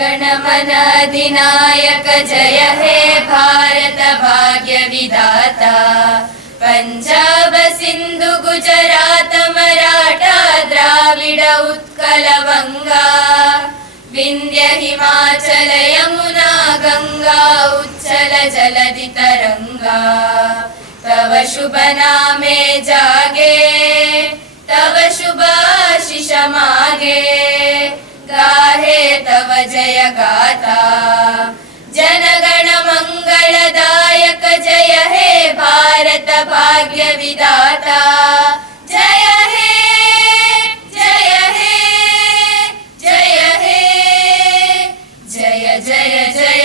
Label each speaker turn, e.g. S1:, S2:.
S1: गणमनाधिनायक जय हे भारत भाग्यविधाता पञ्जाब सिन्धु गुजरात मराठा द्राविड उत्कल वङ्गा विन्द्य हिमाचल यमुना गङ्गा उच्चल जलधि तरङ्गा तव शुभ नामे जागे तव शुभाशिष मागे जय गाथा जनगण दायक जय हे भारत भाग्य विदाता जय हे जय हे जय हे। जय जय जय।